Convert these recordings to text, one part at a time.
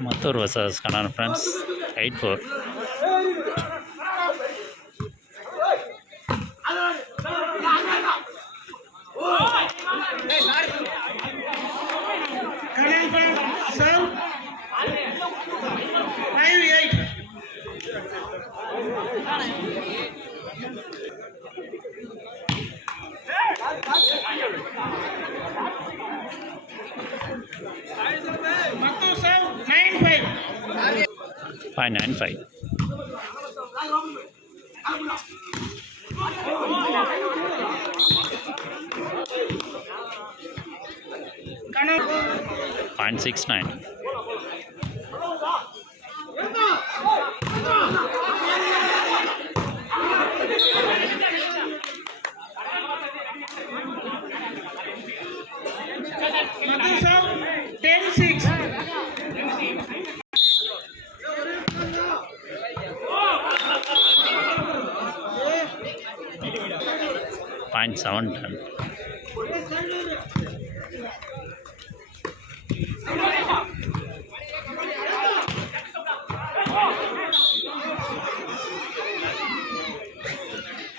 Mathur versus Kanan friends, 8-4. Kanan friends, serve 5-8. Mathur serve 9-5. 5-9-5. Kanan 0.69. Mathur serve 10-6. 0.710.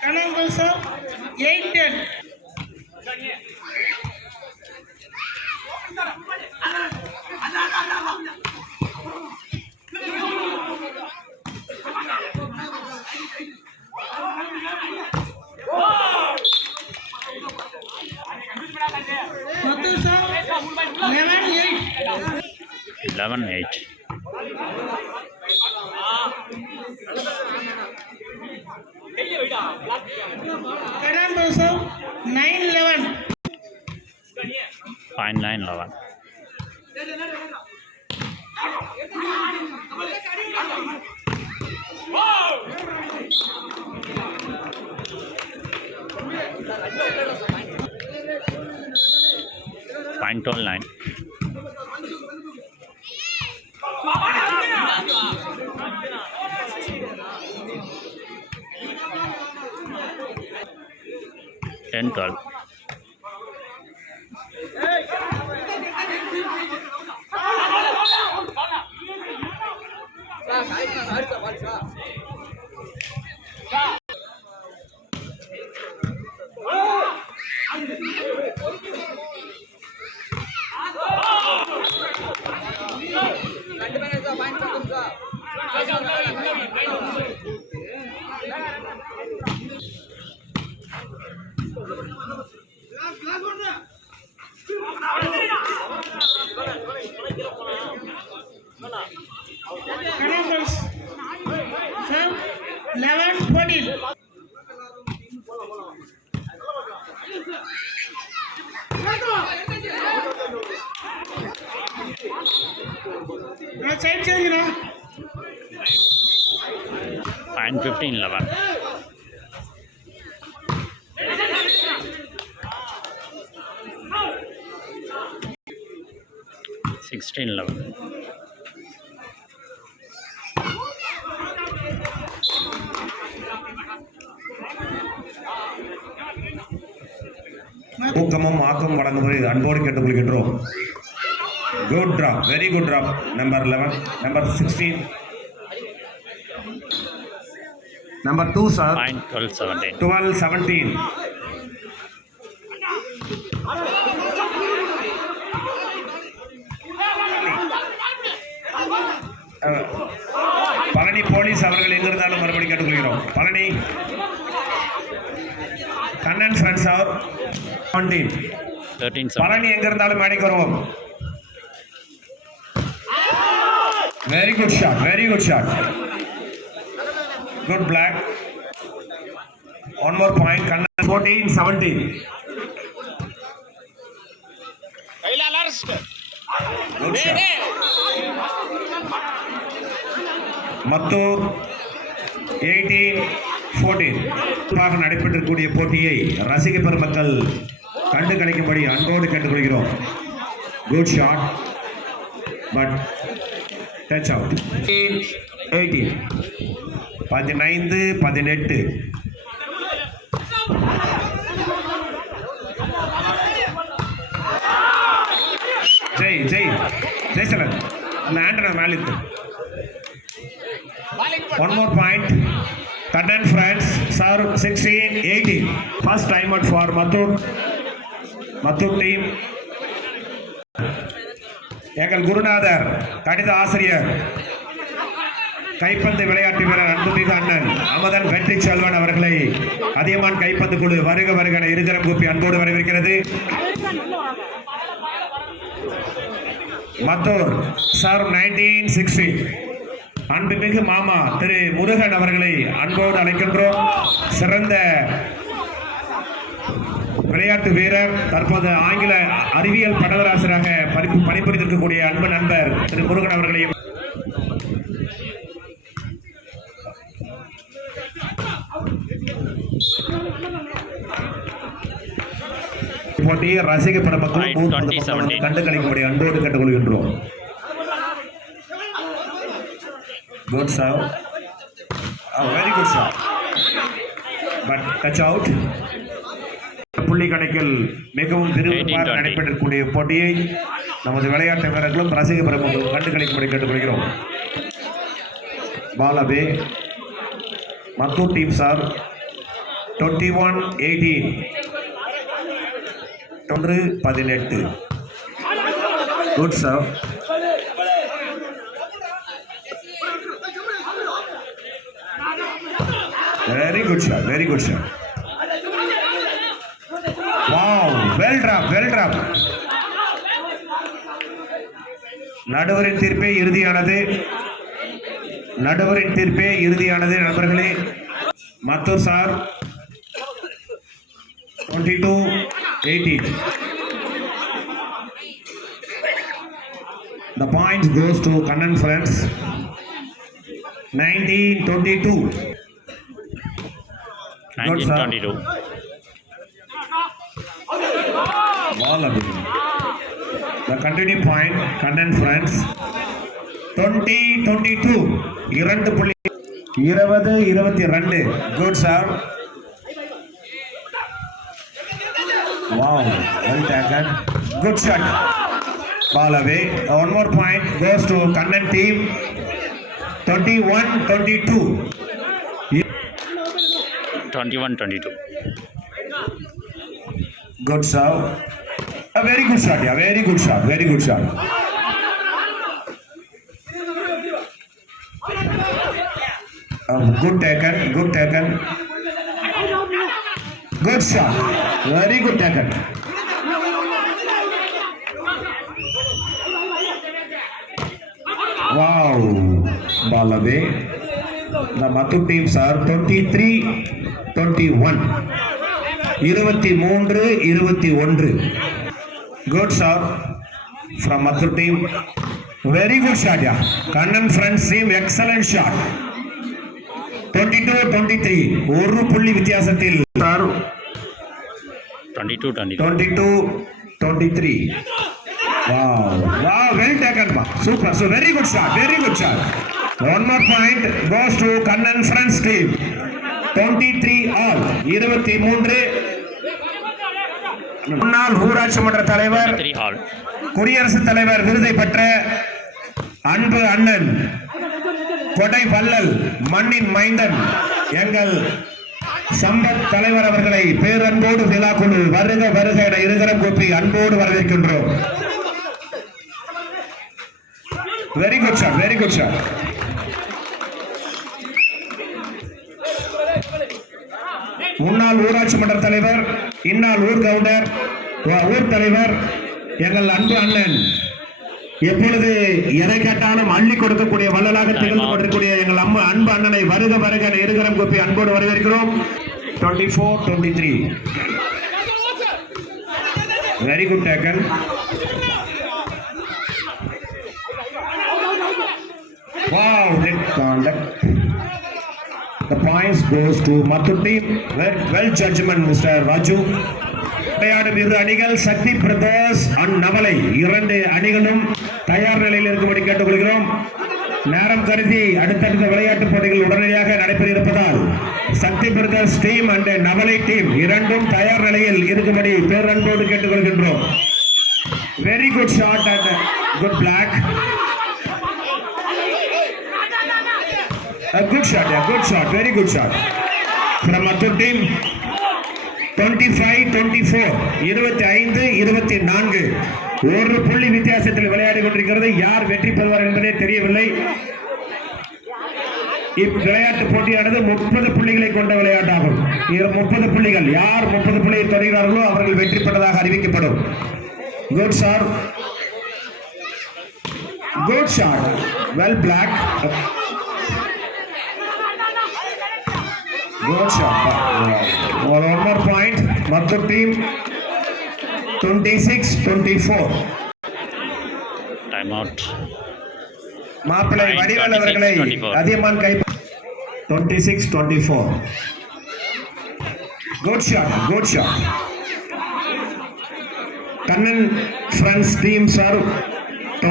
Kanan will serve 8-10. Mathur serve 11-8. 11-8. Kanan will serve 9-11. 0.911. Point 12-9. Ten 12. Kanan will serve 11-14. Side change, no? 0.1511. 16-11. ஊக்கமும் ஆக்கமும் வழங்கும்படி அன்போடு கேட்டுக்கொள்கின்றோம். Good drop, very good drop. Number 11, number 16, number 2 sir. 0.1217. 12-17. Palani police அவர்கள் எங்கிருந்தாலும் மறுபடி கேட்டுக்கொள்கிறோம். Palani Kannan friends அவர் 17. 13-7. பழனி எங்கிருந்தாலும் மேடைக்கு வருவோம். Very good shot, very good shot. Good block. One more point. Kannan 14-17. Good shot. Mathur 18-14 நடைபெற்றக்கூடிய போட்டியை ரசிக பெருமக்கள் கண்டு கழிக்கும்படி அன்போடு கேட்டுக்கொள்கிறோம். Good shot, but touch out. 18, 15-18. Jai Jai ஜெய்சலன் Landra Malik. One more point. Cut and friends, serve 16-18. First time out for Mathur team. எங்கள் குருநாதர் கணித ஆசிரியர் கைப்பந்து விளையாட்டு வீரர் அன்புமிகு அண்ணன் அமதன் வெற்றி செல்வன் அவர்களை அதியமான் கைப்பந்து குழு வருக வருகன இருகரம் கூப்பி அன்போடு வரவேற்கிறது. மத்தூர் சர்வ் 19-16. அன்புமிகு மாமா திரு முருகன் அவர்களை அன்போடு அழைக்கின்றோம். சிறந்த விளையாட்டு வீரர், தற்போது ஆங்கில அறிவியல் பட்டதாரியாக பணிபுரிந்திருக்கக்கூடிய அன்பு நண்பர் திரு முருகன் அவர்களையும் போட்டியை ரசிக்கப்பட மக்கள் கண்டு கழிக்கும்படி அன்போடு கேட்டுக்கொள்கின்றோம். Good serve. Very good serve. But touch out. புள்ளி கணக்கில் மிகவும் விறுவிறுப்பாக நடைபெறக்கூடிய போட்டியை நமது விளையாட்டு வீரர்களும் ரசிக பிரமுகர்களும் கண்டு கழிக்கும்படி கேட்டுக்கொள்கிறோம். Ball away. Mathur team serve 21-18. 18. Good serve. Very good shot. Very good shot. Wow. Well dropped. Well dropped. நடுவரின் தீர்ப்பே இறுதியானது நண்பர்களே. Mathur sir 22-18. The point goes to Kannan friends. 19-22. 19-22. Ball away. The continuing point, Kannan friends. 20-22. 20-22. Good serve. Wow, well taken. Good shot. Ball away. One more point goes to Kannan team. 21-22. 21-22. Good serve. A very good shot. Yeah, very good shot. Very good shot. Good taken. Good taken. Good shot. Very good taken. Wow. Ball away. The Mathur teams are 23-21. 23-21. Good shot from Mathur team. Very good shot, yeah. Kannan friends team, excellent shot. 22-23. ஒரு புள்ளி வித்தியாசத்தில் 22-23. Wow, well taken, super. So very good shot. One more point goes to Kannan friends team. 23-all. 23. முன்னாள் ஊராட்சி மன்ற தலைவர், குடியரசுத் தலைவர் விருதை பெற்ற அன்பு அண்ணன் கொடை வள்ளல் மண்ணின் மைந்தன் எங்கள் சம்பத் தலைவர் அவர்களை பேரன்போடு விழாக்குழு வருக வருக என இருகரம் கூப்பி அன்போடு வரவேற்கின்றோம். Very good shot. முன்னாள் ஊராட்சி மன்ற தலைவர், இந்நாள் ஊர் கவுண்டர், ஊர் தலைவர் எங்கள் அன்பு அண்ணன், எப்பொழுது எதை கேட்டாலும் அள்ளி கொடுக்கக்கூடிய வள்ளலாக திகழ்ந்து கொண்டிருக்கூடிய எங்கள் அன்பு அண்ணனை வருக வருக இருகரம் கூப்பி அன்போடு வரவேற்கிறோம். 24-23. Very good taken. Wow, net conduct. The points goes to Mathur team. Well judgment, Mr. Raju. விளையாடும் இரு அணிகள் சக்தி பிரதர்ஸ் அண்ட் நவலை இரண்டு அணிகளும் தயார் நிலையில் இருக்கும்படி கேட்டுக்கொள்கிறோம். நேரம் கருதி அடுத்தடுத்த விளையாட்டுப் போட்டிகள் உடனடியாக நடைபெற இருப்பதால் Shakti brothers team and Navalai team இரண்டும் தயார் நிலையில் இருக்கும்படி பேரன்போடு கேட்டுக்கொள்கின்றோம். Very good shot and good block. A good shot, yeah, good shot, very good shot. From Mathur team, 25-24, 25-24. ஒரு புள்ளி வித்தியாசத்தில் விளையாடி கொண்டிருக்கிறது. யார் வெற்றி பெறுவார் என்பதே தெரியவில்லை. இவ்விளையாட்டு போட்டியானது 30 புள்ளிகளை கொண்ட விளையாட்டாகும். 30 புள்ளிகள், யார் 30 புள்ளியை தொடர்கிறார்களோ அவர்கள் வெற்றி பெற்றதாக அறிவிக்கப்படும். Good shot, good shot, well block. Good shot. One more point. Mathur team 26-24. Time out. மாப்பிளை வடிவேல் அவர்களை அதியமான் கை 26-24. Good shot. Good shot. Kannan friends team sir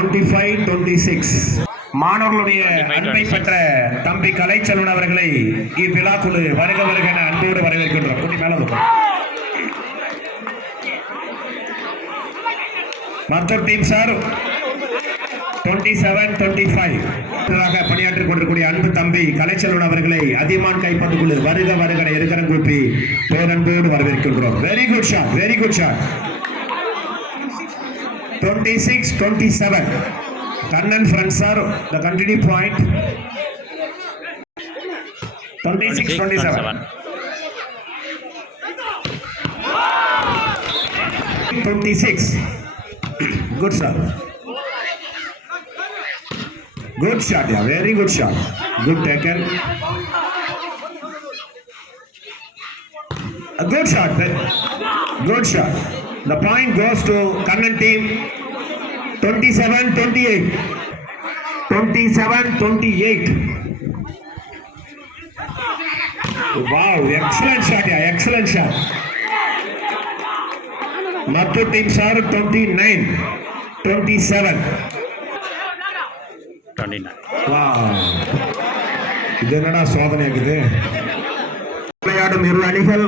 25-26. மாணவர்களுடைய அன்பை பெற்ற தம்பி கலைச்செல்வன் அவர்களை இவ்விழாக்குழு வருக வருக என அன்போடு வரவேற்கின்றோம். குட்டி மேல மற்ற டீம் சார் 27-25 பணியாற்றிக் கொண்டிருக்கூடிய அன்பு தம்பி கலைச்செல்வன் அவர்களை அதியமான் கைப்பற்றுக்குழு வருக வருக என இருக்கிறம் கூப்பி பேரன்போடு வரவேற்கின்றோம். Very good shot, very good shot. 26-27. Kannan friends sir, the continue point 26-27. 26. Good sir. Good shot, yeah, very good shot. Good taken. A good shot, good shot. The point goes to Kannan team 27-28. 27-28. Wow, excellent shot, yeah, excellent shot. Mathur teams are 29-27. 29. Wow. இது என்னடா சோதனை இருக்குது. விளையாடும் இரு அணிகள்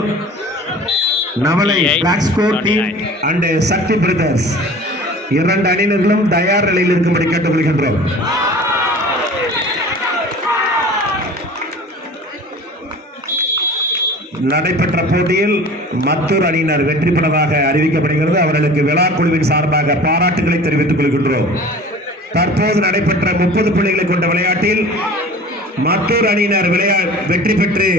Navalai block score team and Shakti brothers இரண்டு அணியினர்களும் தயார் நிலையில் இருக்கும்படி கேட்டுக்கொள்கின்றோம். நடைபெற்ற போட்டியில் மத்தூர் அணியினர் வெற்றி பெற்றதாக அறிவிக்கப்படுகிறது. அவர்களுக்கு விழா குழுவின் சார்பாக பாராட்டுகளை தெரிவித்துக் கொள்கின்றோம். தற்போது நடைபெற்ற 30 புள்ளிகளை கொண்ட விளையாட்டில் மத்தூர் அணியினர் வெற்றி பெற்று